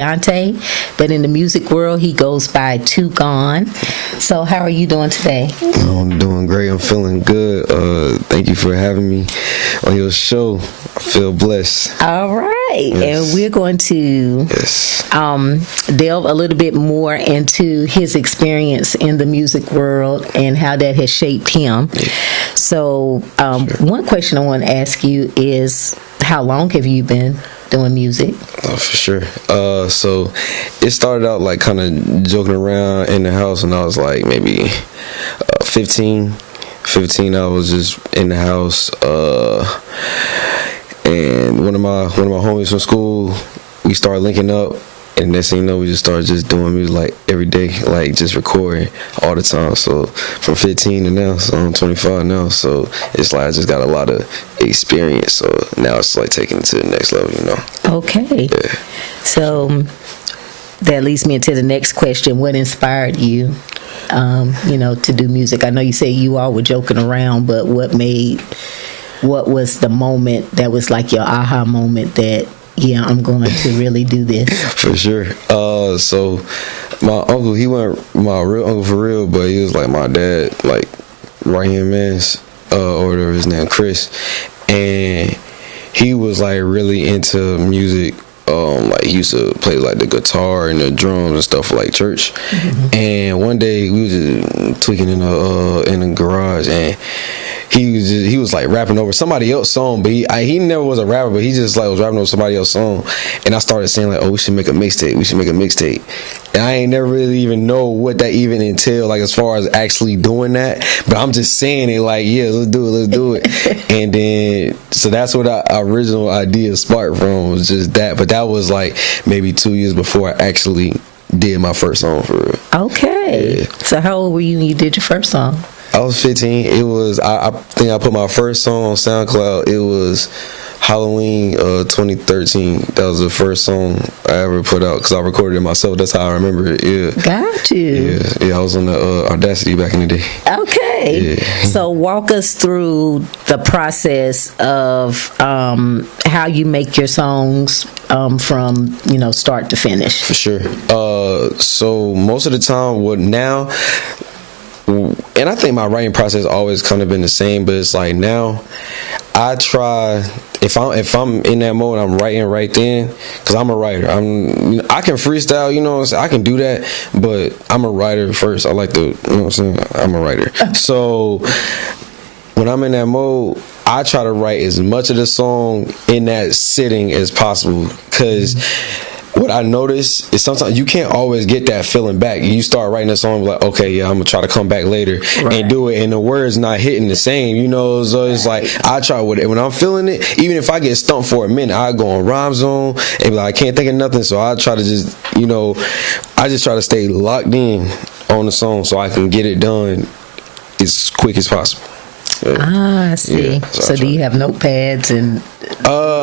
Dante, but in the music world, he goes by Toogone. So, how are you doing today? I'm doing great. I'm feeling good. Thank you for having me on your show. I feel blessed. All right. Yes. And we're going to delve a little bit more into his experience in the music world and how that has shaped him. Yeah. So, sure. One question I want to ask you is, how long have you been doing music? Oh, for sure. So it started out like kind of joking around in the house when I was like maybe 15. I was just in the house, and one of my homies from school, we started linking up. And next thing you know, we just started just doing music like every day, like just recording all the time. So from 15 to now, so I'm 25 now. So it's like I just got a lot of experience. So now it's like taking it to the next level, you know. Okay. Yeah. So that leads me into the next question. What inspired you, to do music? I know you say you all were joking around, but what was the moment that was like your aha moment that, yeah, I'm going to really do this? For sure. So my uncle, he wasn't my real uncle for real, but he was like my dad, like right-hand man's, or whatever his name, Chris. And he was like really into music. Like he used to play like the guitar and the drums and stuff for like church. Mm-hmm. And one day we was just tweaking in the garage, and he was like rapping over somebody else's song, but he never was a rapper, but he just like was rapping over somebody else's song. And I started saying like, oh, we should make a mixtape. And I ain't never really even know what that even entailed, like as far as actually doing that. But I'm just saying it like, yeah, let's do it. And then, so that's what our original idea sparked from, was just that. But that was like maybe 2 years before I actually did my first song for real. Okay. Yeah. So how old were you when you did your first song? I was 15. It was, I think I put my first song on SoundCloud. It was Halloween 2013. That was the first song I ever put out because I recorded it myself. That's how I remember it. Yeah. Got you. Yeah. I was on the Audacity back in the day. Okay. Yeah. So walk us through the process of how you make your songs from start to finish. For sure. So most of the time, now. And I think my writing process always kind of been the same, but it's like now I try, if I'm in that mode, I'm writing right then, because I'm a writer. I can freestyle, you know what I'm saying? I can do that, but I'm a writer first. I like to, you know what I'm saying? I'm a writer. So when I'm in that mode, I try to write as much of the song in that sitting as possible, because what I notice is sometimes you can't always get that feeling back. You start writing a song like, okay, yeah, I'm gonna try to come back later and do it, and the words not hitting the same, so it's like I try with it when I'm feeling it. Even if I get stumped for a minute, I go on rhyme zone and be like, I can't think of nothing, so I try to just I just try to stay locked in on the song so I can get it done as quick as possible. I see. Yeah, so do you have notepads and?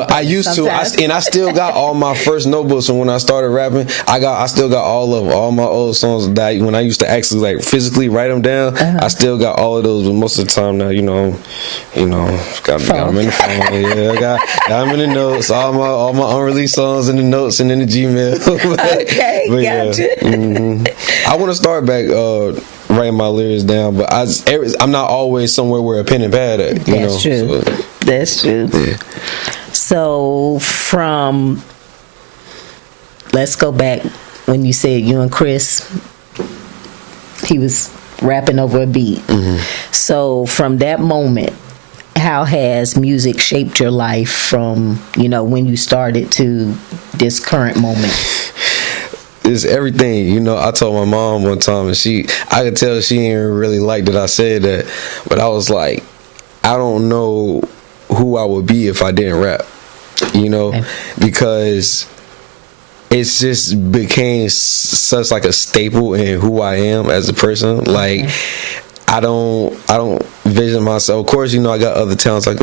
I used to, and I still got all my first notebooks from when I started rapping. I still got all of them, all my old songs that when I used to actually like physically write them down. Uh-huh. I still got all of those, but most of the time now, got them in the phone. Yeah, I got them in the notes. All my unreleased songs in the notes and in the Gmail. Okay, but gotcha. Yeah, I want to start back writing my lyrics down, but I'm not always somewhere where a pen and pad at. That's true. So, that's true. Yeah. So let's go back when you said you and Chris, he was rapping over a beat. Mm-hmm. So from that moment, how has music shaped your life from, when you started to this current moment? It's everything. I told my mom one time, and I could tell she didn't really like that I said that, but I was like, I don't know who I would be if I didn't rap, okay. Because it's just became such like a staple in who I am as a person. Like, okay. I don't vision myself. Of course, I got other talents like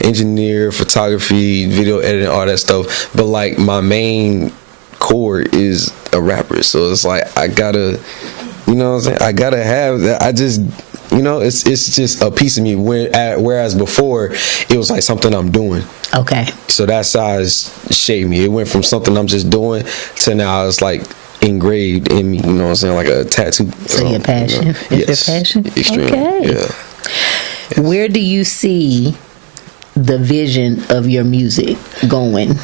engineer, photography, video editing, all that stuff. But like my main core is a rapper, so it's like I gotta, what I'm saying? I gotta have that. I just, You know, it's just a piece of me. Whereas before, it was like something I'm doing. Okay. So that size shaped me. It went from something I'm just doing to now it's like engraved in me. You know what I'm saying? Like a tattoo. So your passion. You know? Is Yes, your passion? extremely. Okay. Yeah. Yes. Where do you see the vision of your music going?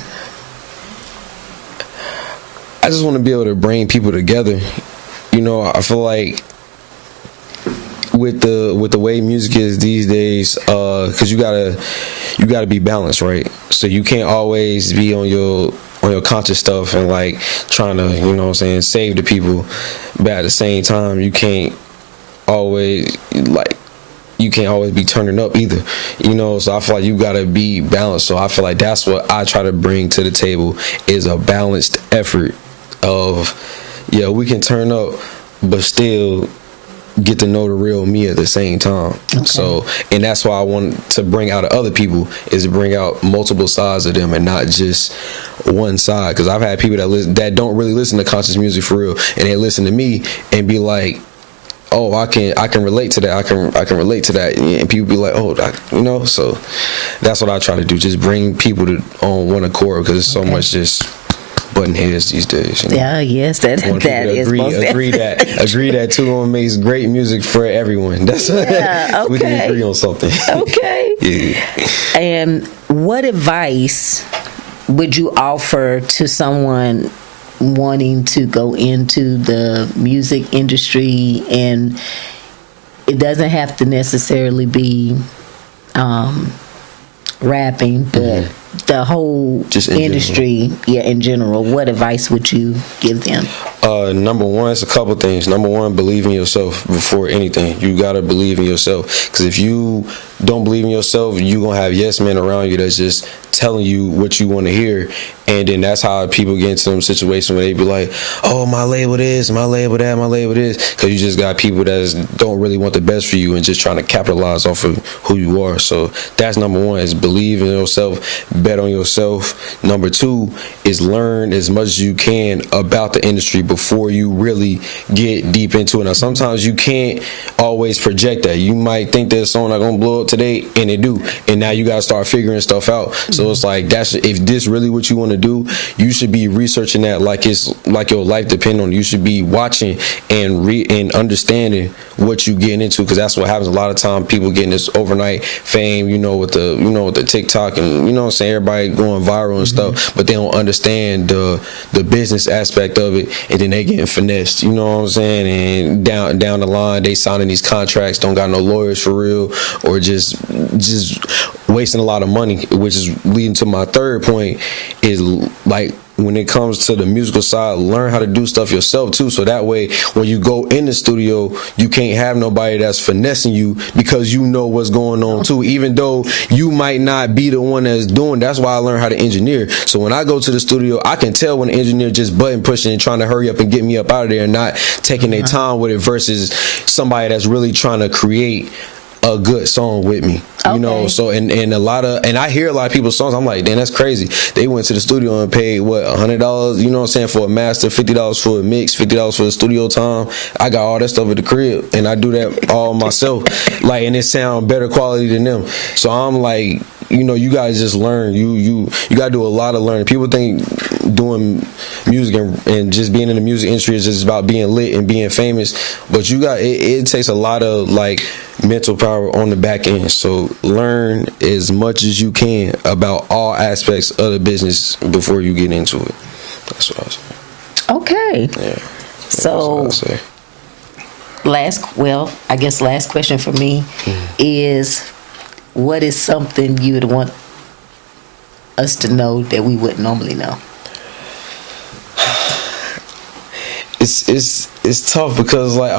I just want to be able to bring people together. You know, I feel like with the way music is these days, because you gotta be balanced, right? So you can't always be on your conscious stuff and like trying to, you know what I'm saying, save the people, but at the same time you can't always be turning up either, you know. So I feel like you gotta be balanced. So I feel like that's what I try to bring to the table, is a balanced effort of, yeah, we can turn up but still get to know the real me at the same time. Okay. So, and that's why I want to bring out other people, is to bring out multiple sides of them and not just one side. Because I've had people that don't really listen to conscious music for real, and they listen to me and be like, oh, I can relate to that. I can relate to that, and people be like, oh, you know. So that's what I try to do, just bring people on one accord, because there's so much just button heads these days. You know? Yeah, yes, that is agree that 2 makes great music for everyone. That's okay. We can agree on something. Okay. Yeah. And what advice would you offer to someone wanting to go into the music industry? And it doesn't have to necessarily be rapping, but the whole industry, in general. What advice would you give them? Number one, it's a couple things. Number one, believe in yourself before anything. You gotta believe in yourself, because if you don't believe in yourself, you gonna have yes men around you that's just telling you what you want to hear, and then that's how people get into some situations where they be like, oh, my label this, my label that, my label this, because you just got people that don't really want the best for you and just trying to capitalize off of who you are. So that's number one, is believe in yourself, bet on yourself. Number two is learn as much as you can about the industry before you really get deep into it. Now, sometimes you can't always project that. You might think that song not gonna blow up today, and it do, and now you gotta start figuring stuff out. So it's like, if this really what you want to do, you should be researching that like it's like your life depend on it. You should be watching and understanding what you getting into, because that's what happens a lot of time. People getting this overnight fame, with the TikTok, and what I'm saying, everybody going viral and stuff, but they don't understand the business aspect of it, and then they getting finessed, you know what I'm saying, and down the line they signing these contracts, don't got no lawyers for real, or just wasting a lot of money, which is leading to my third point, is like, when it comes to the musical side, learn how to do stuff yourself too, so that way when you go in the studio, you can't have nobody that's finessing you, because you know what's going on too, even though you might not be the one that's doing. That's why I learned how to engineer. So when I go to the studio, I can tell when the engineer just button pushing and trying to hurry up and get me up out of there and not taking their time with it, versus somebody that's really trying to create a good song with me. So and I hear a lot of people's songs, I'm like, damn, that's crazy. They went to the studio and paid what, $100, you know what I'm saying, for a master, $50 for a mix, $50 for the studio time. I got all that stuff at the crib, and I do that all myself, like, and it sound better quality than them. So I'm like, you guys just learn. You gotta do a lot of learning. People think doing music and just being in the music industry is just about being lit and being famous, but it takes a lot of like mental power on the back end. So learn as much as you can about all aspects of the business before you get into it. That's what I say. Okay. Yeah. So last question for me is, what is something you would want us to know that we wouldn't normally know? It's tough, because like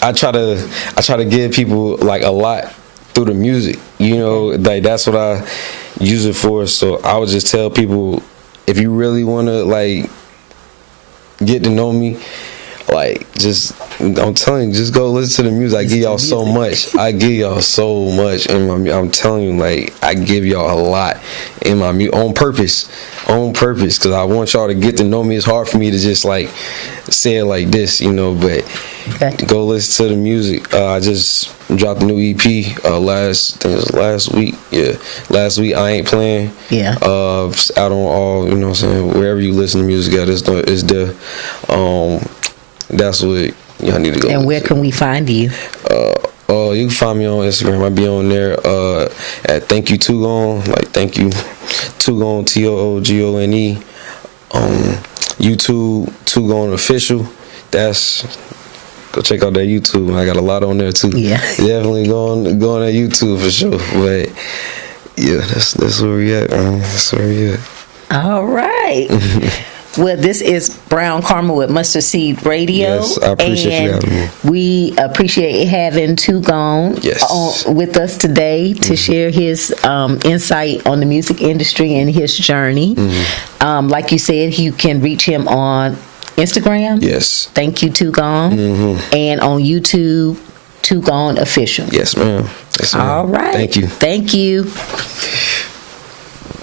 I try to give people like a lot through the music, like that's what I use it for. So I would just tell people, if you really want to like get to know me, Like, just, I'm telling you, just go listen to the music. I give y'all so much. I give y'all so much in my. I'm telling you, like, I give y'all a lot in my music on purpose, because I want y'all to get to know me. It's hard for me to just like say it like this, you know. But go listen to the music. I just dropped a new EP I think it was last week. Yeah, last week. I Ain't Playing. Yeah. It's out on all, you know what I'm saying, wherever you listen to music at, it's there. That's what y'all need to go. And where can we find you? You can find me on Instagram. I'll be on there at thankyoutoogone, like thank you Toogone, TOOGONE. YouTube Toogone Official. Go check out that YouTube. I got a lot on there too. Yeah, definitely go on that YouTube for sure. But yeah, that's where we at, man. That's where we at. All right. Well, this is Brown Karma with Mustard Seed Radio. Yes, I appreciate you having me. We appreciate having Toogone with us today to share his insight on the music industry and his journey. Like you said, you can reach him on Instagram. Yes. Thank you, Toogone. And on YouTube, Toogone Official. Yes, ma'am. Yes, ma'am. All right. Thank you. Thank you.